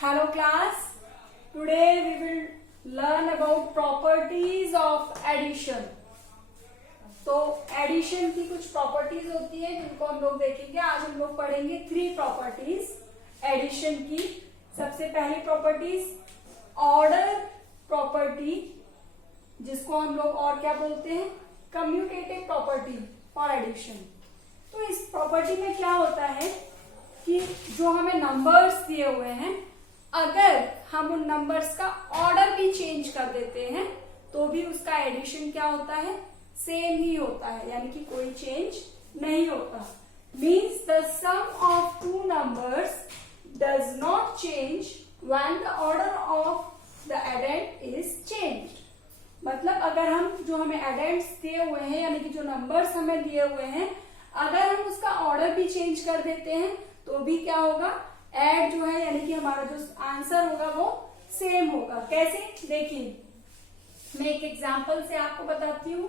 Hello class, today we will learn about properties of addition. तो addition की कुछ properties होती है जिनको हम लोग देखेंगे. आज हम लोग पढ़ेंगे 3 प्रॉपर्टीज एडिशन की. सबसे पहली प्रॉपर्टीज ऑर्डर प्रॉपर्टी, जिसको हम लोग और क्या बोलते हैं, कम्यूटेटिव प्रॉपर्टी फॉर एडिशन. तो इस प्रॉपर्टी में क्या होता है कि जो हमें नंबर्स दिए हुए हैं, अगर हम उन नंबर्स का ऑर्डर भी चेंज कर देते हैं तो भी उसका एडिशन क्या होता है, सेम ही होता है, यानी कि कोई चेंज नहीं होता. Means the sum of 2 numbers does not change when the order of the addend is changed. मतलब अगर हम जो हमें एडेंट्स दिए हुए हैं, यानी कि जो नंबर्स हमें दिए हुए हैं, अगर हम उसका ऑर्डर भी चेंज कर देते हैं तो भी क्या होगा, एड जो है यानी कि हमारा जो आंसर होगा वो सेम होगा. कैसे, देखिए मैं एक एग्जांपल से आपको बताती हूं.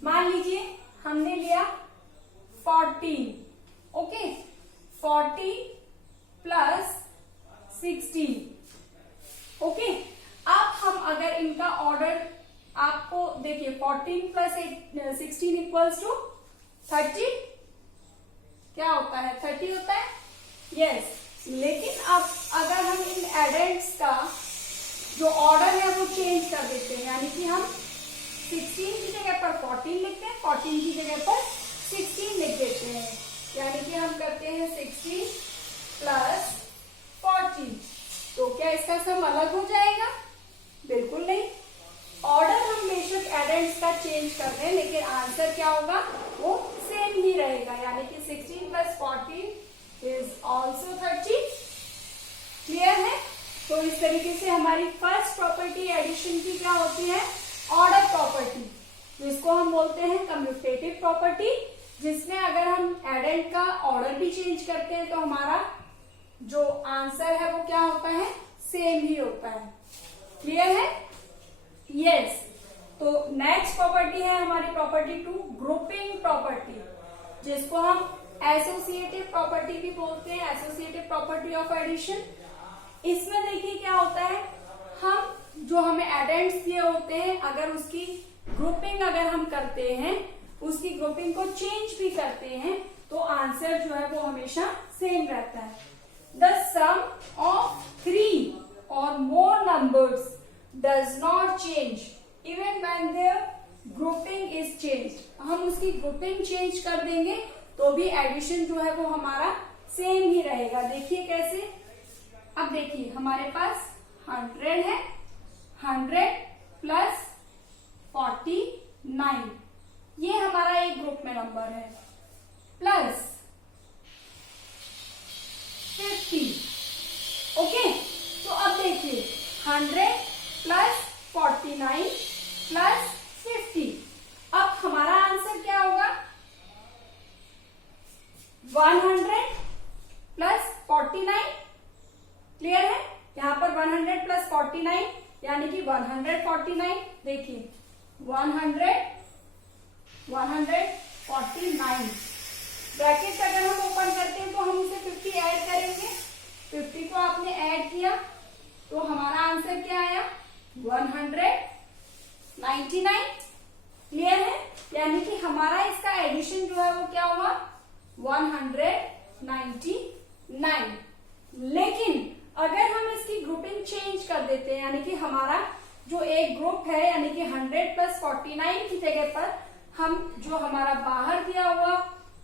मान लीजिए हमने लिया 14, ओके, 40 प्लस 16, ओके. अब हम अगर इनका ऑर्डर आपको देखिए, 14 प्लस 16 इक्वल्स टू 30, क्या होता है, 30 होता है. यस, लेकिन अब अगर हम इन एडेंट्स का जो ऑर्डर है वो चेंज कर देते हैं, यानी कि हम 16 की जगह पर 14 लिखते हैं, 14 की जगह पर 16 लिख देते हैं, यानी कि हम करते हैं 16 प्लस 40. तो क्या इसका सम अलग हो जाएगा? बिल्कुल नहीं. ऑर्डर हम बेशक एडेंट्स का चेंज कर रहे हैं, लेकिन आंसर क्या होगा, वो सेम ही रहेगा, यानी कि 16 प्लस 14 इज ऑल्सो 30. क्लियर है? तो इस तरीके से हमारी फर्स्ट प्रॉपर्टी एडिशन की क्या होती है, ऑर्डर प्रॉपर्टी, जिसको हम बोलते हैं कम्यूटेटिव प्रॉपर्टी, जिसमें अगर हम एडेंट का ऑर्डर भी चेंज करते हैं तो हमारा जो आंसर है वो क्या होता है, सेम ही होता है. क्लियर है? यस. तो नेक्स्ट प्रॉपर्टी है हमारी प्रॉपर्टी 2, ग्रुपिंग प्रॉपर्टी, जिसको हम एसोसिएटिव प्रॉपर्टी भी बोलते हैं, एसोसिएटिव प्रॉपर्टी ऑफ एडिशन. इसमें देखिए क्या होता है, हम जो हमें एडेंट्स दिए होते हैं, अगर उसकी ग्रुपिंग अगर हम करते हैं, उसकी ग्रुपिंग को चेंज भी करते हैं, तो आंसर जो है वो हमेशा सेम रहता है. The sum of 3 or more numbers does not change even when their grouping is changed. हम उसकी ग्रुपिंग चेंज कर देंगे तो भी एडिशन जो है वो हमारा सेम ही रहेगा. देखिए कैसे. अब देखिए हमारे पास 100 है, 100 प्लस 49, ये हमारा एक ग्रुप में नंबर है, प्लस 50. ओके, तो अब देखिए 100 प्लस 49 प्लस 50. अब हमारा आंसर क्या होगा, 100 प्लस 49. क्लियर है? यहां पर 100 प्लस 49 यानी कि 149. देखिए 149 ब्रैकेट अगर हम ओपन करते हैं तो हम उसे 50 ऐड करेंगे. 50 को आपने ऐड किया तो हमारा आंसर क्या आया, 199. क्लियर है? यानी कि हमारा इसका एडिशन जो है वो क्या हुआ, 199. लेकिन अगर हम इसकी ग्रुपिंग चेंज कर देते हैं, यानी कि हमारा जो एक ग्रुप है, यानी कि 100 प्लस 49 की जगह पर हम जो हमारा बाहर दिया हुआ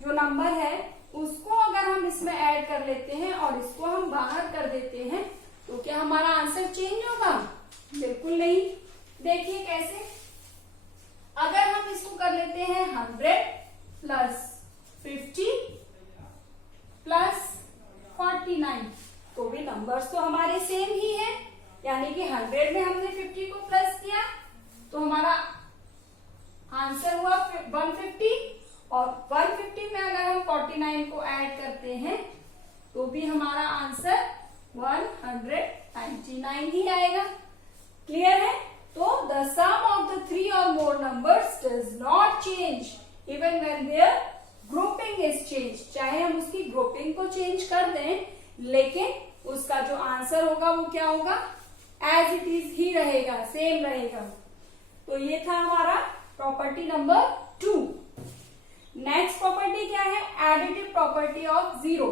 जो नंबर है उसको अगर हम इसमें ऐड कर लेते हैं और इसको हम बाहर कर देते हैं, तो क्या हमारा आंसर चेंज होगा? बिल्कुल नहीं. देखिए कैसे. अगर हम इसको कर लेते हैं 100 प्लस 50 प्लस 49, तो भी नंबर्स तो हमारे सेम ही है, यानी कि 100 में हमने 50 को प्लस किया तो हमारा आंसर हुआ 150, और 150 में अगर हम 49 को ऐड करते हैं तो भी हमारा आंसर 199 ही आएगा. क्लियर है? तो the sum of the 3 or more numbers does not change even when their grouping is change. चाहे हम उसकी ग्रुपिंग को चेंज कर दें, लेकिन उसका जो आंसर होगा वो क्या होगा, एज इट इज ही रहेगा, सेम रहेगा। तो ये था हमारा प्रॉपर्टी नंबर 2। नेक्स्ट प्रॉपर्टी क्या है, एडिटिव प्रॉपर्टी ऑफ जीरो।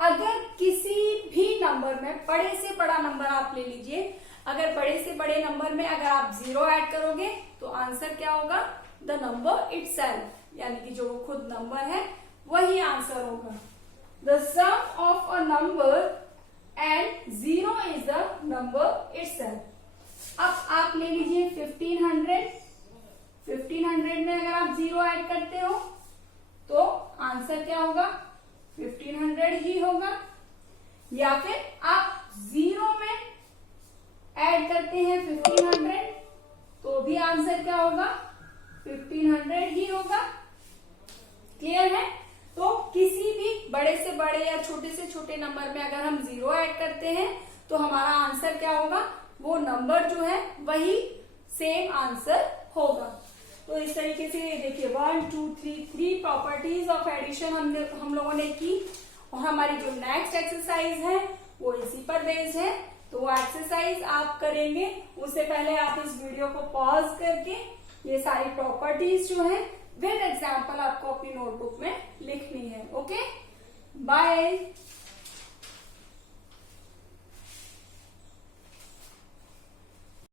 अगर किसी भी नंबर में बड़े से बड़ा नंबर आप ले लीजिए, अगर बड़े से बड़े नंबर में अगर आप जीरो ऐड करोगे तो आंसर क्या होगा, द नंबर इटसेल्फ, यानी कि जो खुद नंबर है वही आंसर होगा। The sum of a number and zero is the number itself. अब आप ले लीजिए 1500 में अगर आप जीरो ऐड करते हो तो आंसर क्या होगा, 1500 ही होगा। या फिर आप जीरो में ऐड करते हैं 1500 तो भी आंसर क्या होगा, 1500 ही होगा। क्लियर है? तो किसी भी बड़े से बड़े या छोटे से छोटे नंबर में अगर हम जीरो ऐड करते हैं तो हमारा आंसर क्या होगा, वो नंबर जो है वही सेम आंसर होगा। तो इस तरीके से देखिए 1 2 3 प्रॉपर्टीज ऑफ एडिशन हम लोगों ने की। और हमारी जो नेक्स्ट एक्सरसाइज है वो इसी पर बेस्ड है। तो वो एक्सरसाइज आप करेंगे, उससे पहले आप इस वीडियो को पॉज करके ये सारी प्रॉपर्टीज जो है विद एग्जाम्पल आपको अपनी नोटबुक में लिखनी है। Okay, bye.